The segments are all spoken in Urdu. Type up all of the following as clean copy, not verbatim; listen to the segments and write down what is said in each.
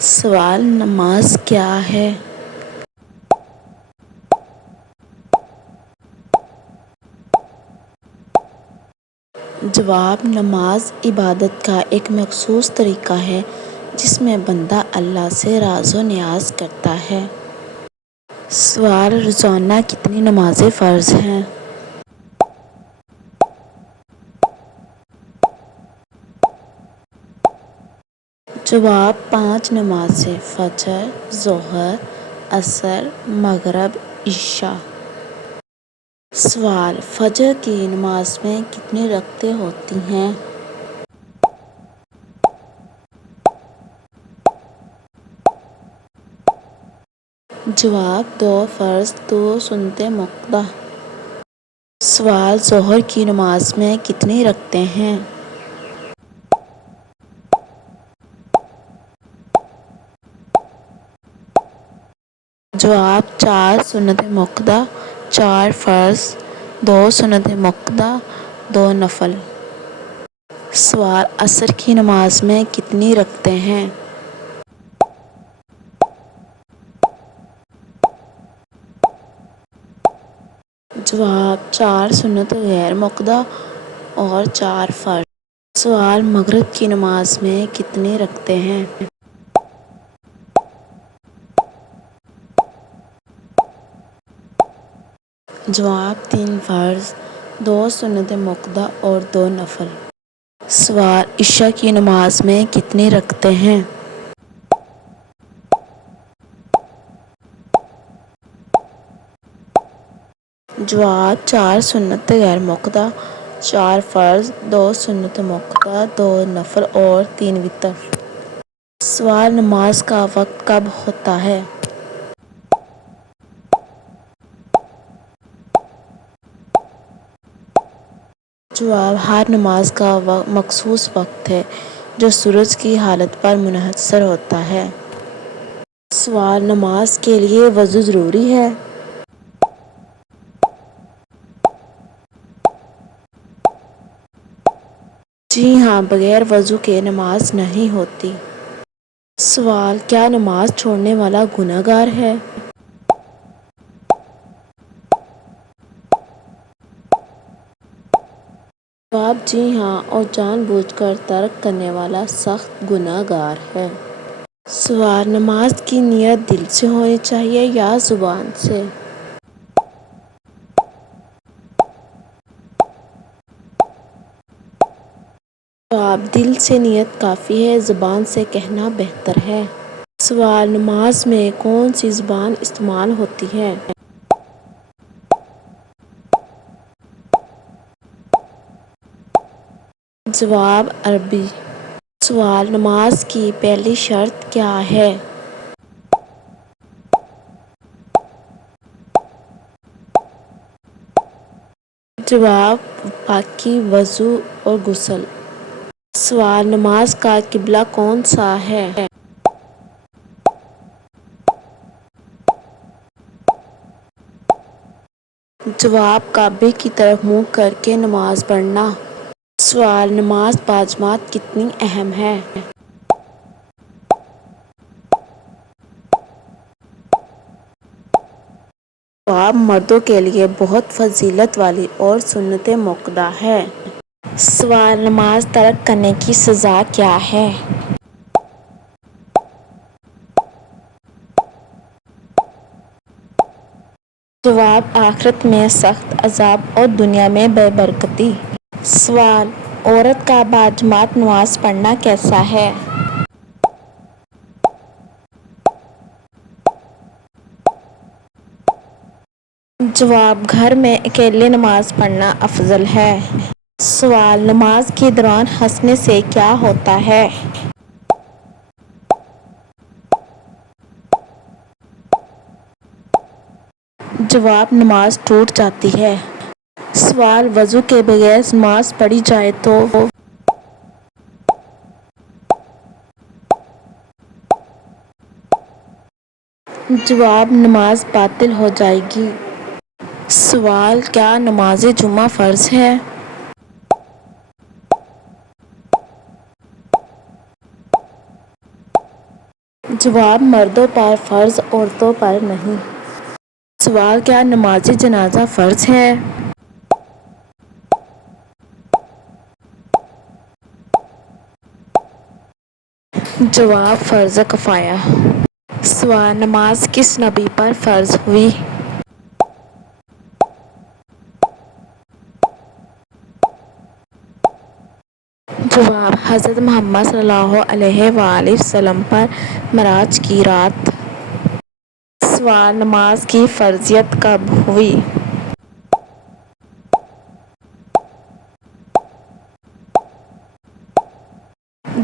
سوال: نماز کیا ہے؟ جواب: نماز عبادت کا ایک مخصوص طریقہ ہے جس میں بندہ اللہ سے راز و نیاز کرتا ہے۔ سوال: روزانہ کتنی نمازیں فرض ہیں؟ جواب: 5 نمازیں: فجر، ظہر، عصر، مغرب، عشاء۔ سوال: فجر کی نماز میں کتنی رکعتیں ہوتی ہیں؟ جواب: 2 فرض، 2 سنتیں مؤکدہ۔ سوال: ظہر کی نماز میں کتنی رکعتیں ہیں؟ جواب: 4 سنتیں مؤکدہ، 4 فرض، 2 سنتیں مؤکدہ، 2 نفل۔ سوال: عصر کی نماز میں کتنی رکعتیں ہیں؟ جواب: 4 سنتیں غیر مؤکدہ اور 4 فرض۔ سوال: مغرب کی نماز میں کتنی رکعتیں ہیں؟ جواب: 3 فرض، 2 سنتیں مؤکدہ اور 2 نفل۔ سوال: عشاء کی نماز میں کتنی رکعتیں ہیں؟ جواب: 4 سنتیں غیر مؤکدہ، 4 فرض، 2 سنتیں مؤکدہ، 2 نفل اور 3 وتر۔ سوال: نماز کا وقت کب ہوتا ہے؟ جواب: ہر نماز کا مخصوص وقت ہے جو سورج کی حالت پر منحصر ہوتا ہے۔ سوال: نماز کے لیے وضو ضروری ہے؟ جی ہاں، بغیر وضو کے نماز نہیں ہوتی۔ سوال: کیا نماز چھوڑنے والا گنہگار ہے؟ جواب: جی ہاں، اور جان بوجھ کر ترک کرنے والا سخت گنہگار ہے۔ سوال: نماز کی نیت دل سے ہونی چاہیے یا زبان سے؟ جواب: دل سے نیت کافی ہے، زبان سے کہنا بہتر ہے۔ سوال: نماز میں کون سی زبان استعمال ہوتی ہے؟ جواب: عربی۔ سوال: نماز کی پہلی شرط کیا ہے؟ جواب: پاکی، وضو اور غسل۔ سوال: نماز کا قبلہ کون سا ہے؟ جواب: کعبے کی طرف منہ کر کے نماز پڑھنا۔ سوال: نماز باجماعت کتنی اہم ہے؟ جواب: مردوں کے لیے بہت فضیلت والی اور سنت مؤکدہ ہے۔ سوال: نماز ترک کرنے کی سزا کیا ہے؟ جواب: آخرت میں سخت عذاب اور دنیا میں بے برکتی۔ سوال: عورت کا باجماعت نماز پڑھنا کیسا ہے؟ جواب: گھر میں اکیلے نماز پڑھنا افضل ہے۔ سوال: نماز کے دوران ہنسنے سے کیا ہوتا ہے؟ جواب: نماز ٹوٹ جاتی ہے۔ سوال: وضو کے بغیر نماز پڑھی جائے تو؟ جواب: نماز باطل ہو جائے گی۔ سوال: کیا نماز جمعہ فرض ہے؟ جواب مردوں پر فرض عورتوں پر نہیں۔ سوال کیا نماز جنازہ فرض ہے؟ جواب فرض کفایہ۔ سوال نماز کس نبی پر فرض ہوئی؟ جواب حضرت محمد صلی اللہ علیہ وآلہ وسلم پر معراج کی رات۔ سوال نماز کی فرضیت کب ہوئی؟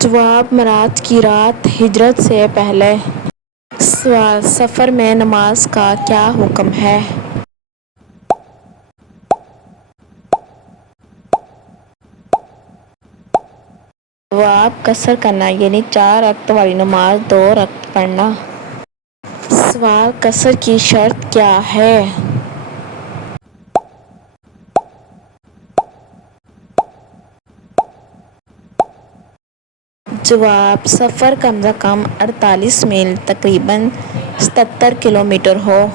جواب معراج کی رات ہجرت سے پہلے۔ سوال سفر میں نماز کا کیا حکم ہے؟ جواب قصر کرنا یعنی 4 رکعت والی نماز 2 رکعت پڑھنا۔ سوال قصر کی شرط کیا ہے؟ جواب سفر کم از کم 48 میل تقریباً 77 کلومیٹر ہو۔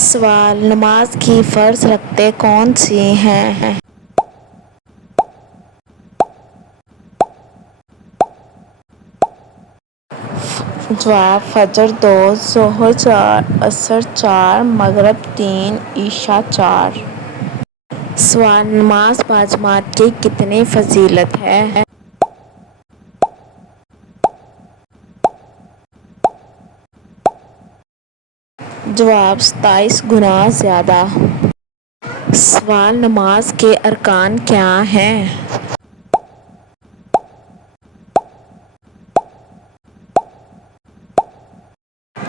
سوال نماز کی فرض رکعتیں کون سی ہیں؟ جواب فجر 2، ظہر 4، عصر 4، مغرب 3، عشاء 4۔ سوال نماز باجماعت کی کتنی فضیلت ہے؟ جواب 27 گنا زیادہ۔ سوال نماز کے ارکان کیا ہیں؟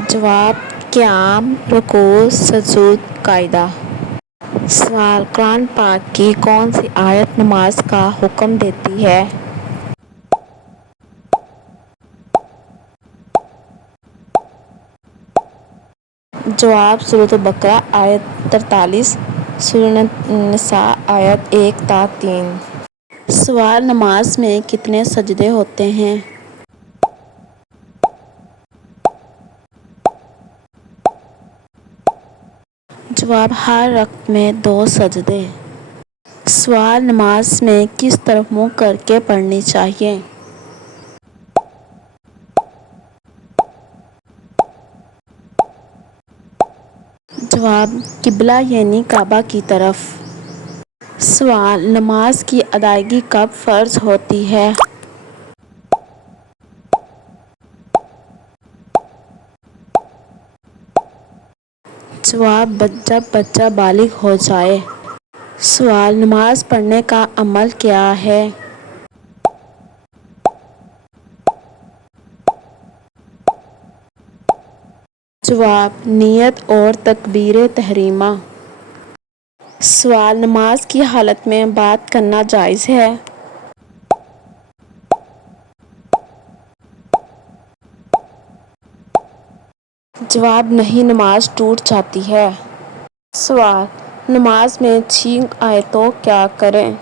جواب قیام، رکوع، سجود، قعدہ۔ سوال قرآن پاک کی کون سی آیت نماز کا حکم دیتی ہے؟ جواب سورۃ البقرہ آیت 43، سورۃ النساء آیت 1 تا 3۔ سوال نماز میں کتنے سجدے ہوتے ہیں؟ جواب ہر رکعت میں 2 سجدے۔ سوال نماز میں کس طرف منہ کر کے پڑھنی چاہیے؟ جواب قبلہ یعنی کعبہ کی طرف۔ سوال نماز کی ادائیگی کب فرض ہوتی ہے؟ جواب جب بچہ بالغ ہو جائے۔ سوال نماز پڑھنے کا عمل کیا ہے؟ جواب نیت اور تکبیر تحریمہ۔ سوال نماز کی حالت میں بات کرنا جائز ہے؟ جواب نہیں، نماز ٹوٹ جاتی ہے۔ سوال نماز میں چھینک آئے تو کیا کریں؟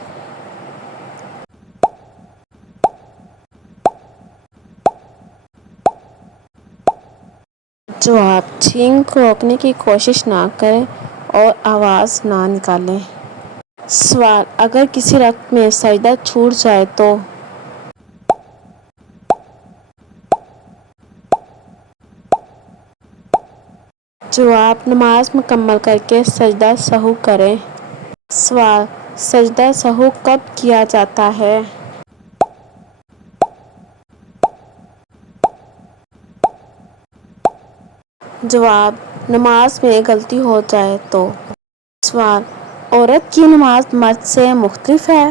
جواب چھینک روکنے کی کوشش نہ کریں اور آواز نہ نکالیں۔ سوال اگر کسی رکعت میں سجدہ چھوٹ جائے تو؟ جواب نماز مکمل کر کے سجدہ سہو کریں۔ سوال سجدہ سہو کب کیا جاتا ہے؟ جواب نماز میں غلطی ہو جائے تو۔ سوال عورت کی نماز مرد سے مختلف ہے؟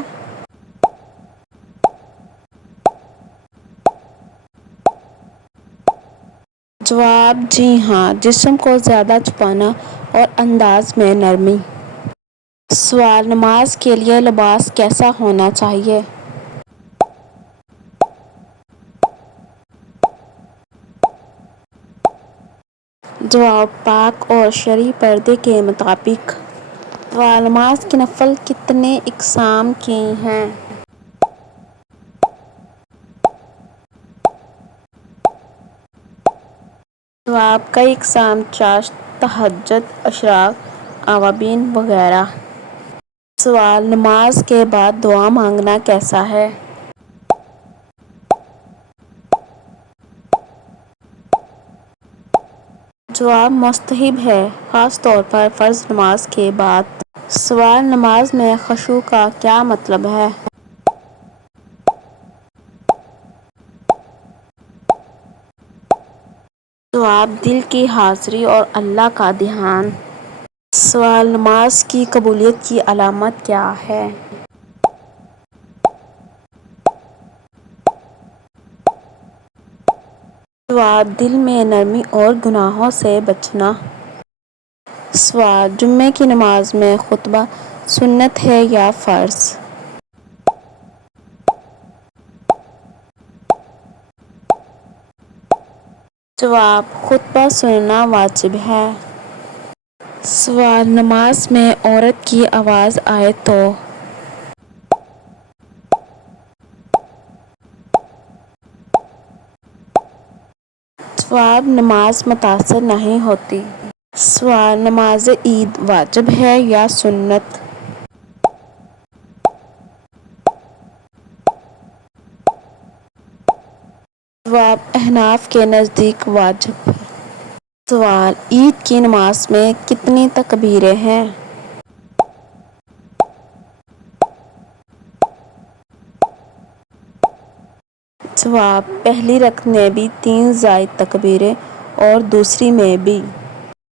جواب جی ہاں، جسم کو زیادہ چھپانا اور انداز میں نرمی۔ سوال نماز کے لیے لباس کیسا ہونا چاہیے؟ جواب پاک اور شرعی پردے کے مطابق۔ سوال نماز کی نفل کتنے اقسام کی ہیں؟ جواب کئی اقسام چاشت تہجد اشراق عوابین وغیرہ۔ سوال نماز کے بعد دعا مانگنا کیسا ہے؟ جواب مستحب ہے، خاص طور پر فرض نماز کے بعد۔ سوال نماز میں خشوع کا کیا مطلب ہے؟ جواب دل کی حاضری اور اللہ کا دھیان۔ سوال نماز کی قبولیت کی علامت کیا ہے؟ جواب دل میں نرمی اور گناہوں سے بچنا۔ سوال جمعے کی نماز میں خطبہ سنت ہے یا فرض؟ جواب خطبہ سننا واجب ہے۔ سوال نماز میں عورت کی آواز آئے تو؟ جواب نماز متاثر نہیں ہوتی۔ سوال نماز عید واجب ہے یا سنت؟ جواب احناف کے نزدیک واجب ہے۔ سوال عید کی نماز میں کتنی تکبیریں ہیں؟ جواب پہلی رکعت میں بھی 3 زائد تکبیریں اور دوسری میں بھی۔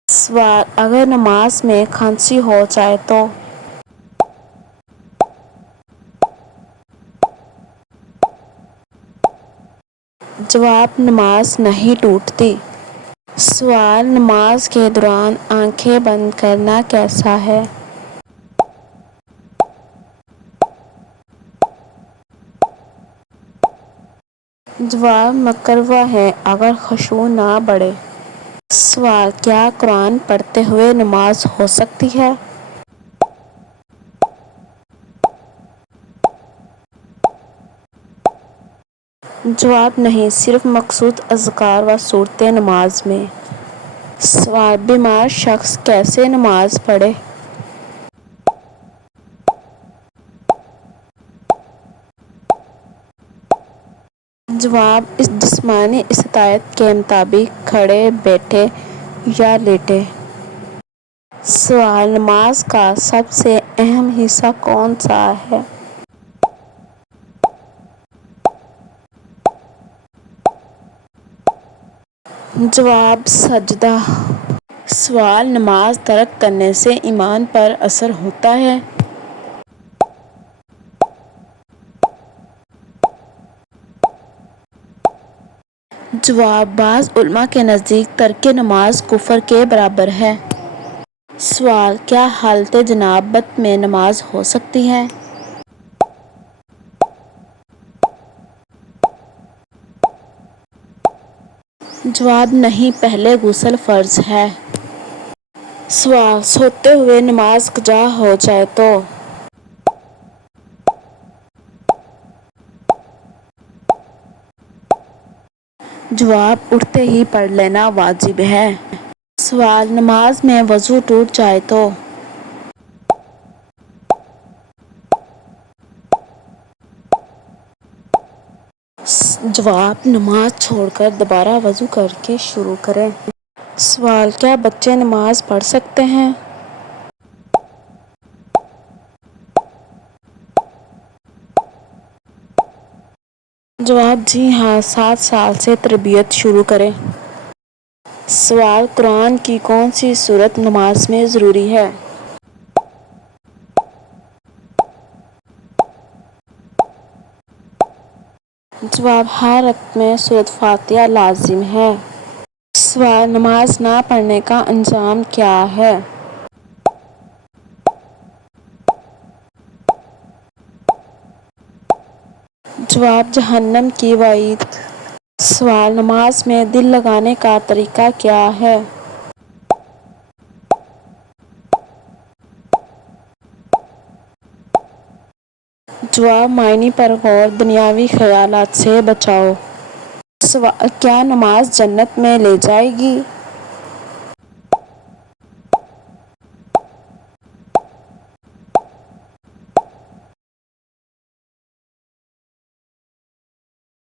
سوال اگر نماز میں کھانسی ہو جائے تو؟ جواب نماز نہیں ٹوٹتی۔ سوال نماز کے دوران آنکھیں بند کرنا کیسا ہے؟ جواب مکروہ ہے اگر خشوع نہ بڑھے۔ سوال کیا قرآن پڑھتے ہوئے نماز ہو سکتی ہے؟ جواب نہیں، صرف مخصوص اذکار و صورتیں نماز میں۔ سوال بیمار شخص کیسے نماز پڑھے؟ جواب اس جسمانی استطاعت کے مطابق کھڑے، بیٹھے یا لیٹے۔ سوال نماز کا سب سے اہم حصہ کون سا ہے؟ جواب سجدہ۔ سوال نماز ترک کرنے سے ایمان پر اثر ہوتا ہے؟ جواب بعض علماء کے نزدیک ترک نماز کفر کے برابر ہے۔ سوال کیا حالت جنابت میں نماز ہو سکتی ہے؟ جواب نہیں، پہلے غسل فرض ہے۔ سوال سوتے ہوئے نماز قضا ہو جائے تو؟ جواب اٹھتے ہی پڑھ لینا واجب ہے۔ سوال نماز میں وضو ٹوٹ جائے تو؟ جواب نماز چھوڑ کر دوبارہ وضو کر کے شروع کریں۔ سوال کیا بچے نماز پڑھ سکتے ہیں؟ جواب جی ہاں، 7 سال سے تربیت شروع کریں۔ سوال قرآن کی کون سی سورت نماز میں ضروری ہے؟ جواب ہر رکعت میں سورۃ فاتحہ لازم ہے۔ سوال نماز نہ پڑھنے کا انجام کیا ہے؟ جواب جہنم کی وعید۔ سوال نماز میں دل لگانے کا طریقہ کیا ہے؟ جواب معنی پر غور، دنیاوی خیالات سے بچاؤ۔ کیا نماز جنت میں لے جائے گی؟